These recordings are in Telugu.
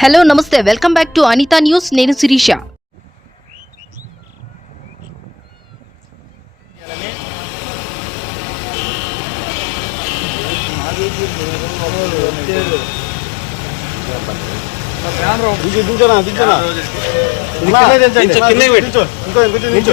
హలో నమస్తే. Welcome back to Anitha news. నేను శిరీష. దించు,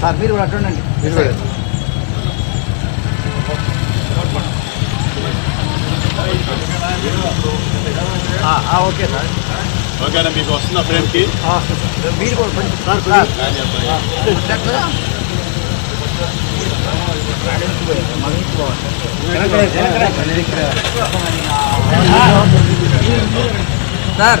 సార్ మీరు కూడా అటుండండి. మీరు కూడా. ఆ, ఆ, ఓకే సార్. ఓకేనా మీకు వస్తున్న ఫ్రేమ్కి? ఆ, మీరు కూడా కొంచెం సార్. సార్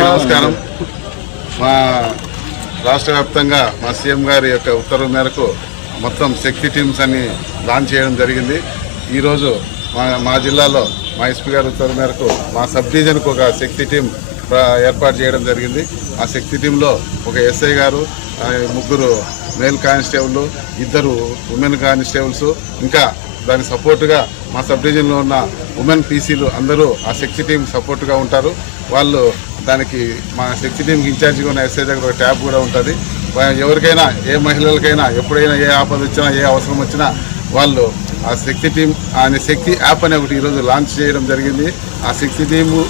నమస్కారం. మా రాష్ట్ర వ్యాప్తంగా మా సీఎం గారి యొక్క ఉత్తర్వు మేరకు మొత్తం శక్తి టీమ్స్ అని లాంచ్ చేయడం జరిగింది. ఈరోజు మా మా జిల్లాలో మా ఎస్పీ గారి ఉత్తర్వు మేరకు మా సబ్ డివిజన్కు ఒక శక్తి టీం ఏర్పాటు చేయడం జరిగింది. ఆ శక్తి టీంలో ఒక ఎస్ఐ గారు ముగ్గురు మేల్ కానిస్టేబుల్ ఇద్దరు ఉమెన్ కానిస్టేబుల్స్ ఇంకా దానికి సపోర్టుగా మా సబ్ డివిజన్లో ఉన్న ఉమెన్ పీసీలు అందరూ ఆ శక్తి టీం సపోర్ట్గా ఉంటారు. వాళ్ళు దానికి మా శక్తి టీంకి ఇన్ఛార్జిగా ఉన్న ఎస్ఐ దగ్గర ఒక ట్యాబ్ కూడా ఉంటుంది. ఎవరికైనా ఏ మహిళలకైనా ఎప్పుడైనా ఏ ఆపద వచ్చినా ఏ అవసరం వచ్చినా వాళ్ళు ఆ శక్తి టీం అనే శక్తి యాప్ అనే ఒకటి ఈరోజు లాంచ్ చేయడం జరిగింది. ఆ శక్తి టీము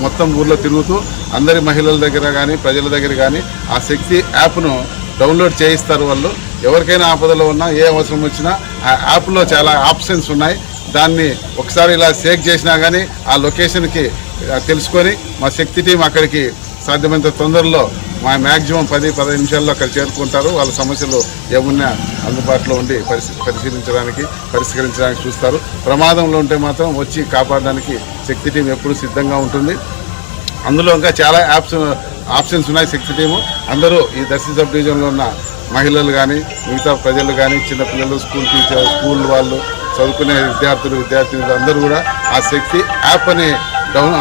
మొత్తం ఊర్లో తిరుగుతూ అందరి మహిళల దగ్గర కానీ ప్రజల దగ్గర కానీ ఆ శక్తి యాప్ను డౌన్లోడ్ చేయిస్తారు వాళ్ళు. ఎవరికైనా ఆపదలో ఉన్నా ఏ అవసరం వచ్చినా ఆ యాప్లో చాలా ఆప్షన్స్ ఉన్నాయి. దాన్ని ఒకసారి ఇలా సేక్ చేసినా కానీ ఆ లొకేషన్కి తెలుసుకొని మా శక్తి టీం అక్కడికి సాధ్యమైనంత తొందరలో మ్యాక్సిమం పది పదిహేను నిమిషాల్లో అక్కడ చేరుకుంటారు. వాళ్ళ సమస్యలు ఏమున్నా అందుబాటులో ఉండి పరిశీలించడానికి పరిష్కరించడానికి చూస్తారు. ప్రమాదంలో ఉంటే మాత్రం వచ్చి కాపాడడానికి శక్తి టీం ఎప్పుడు సిద్ధంగా ఉంటుంది. అందులో ఇంకా చాలా యాప్స్ ఆప్షన్స్ ఉన్నాయి శక్తి టీము. అందరూ ఈ దర్శి సబ్ డివిజన్లో ఉన్న మహిళలు కానీ మిగతా ప్రజలు కానీ చిన్నపిల్లలు స్కూల్ టీచర్ స్కూల్ వాళ్ళు చదువుకునే విద్యార్థులు విద్యార్థినులు అందరూ కూడా ఆ శక్తి యాప్ అని డౌన్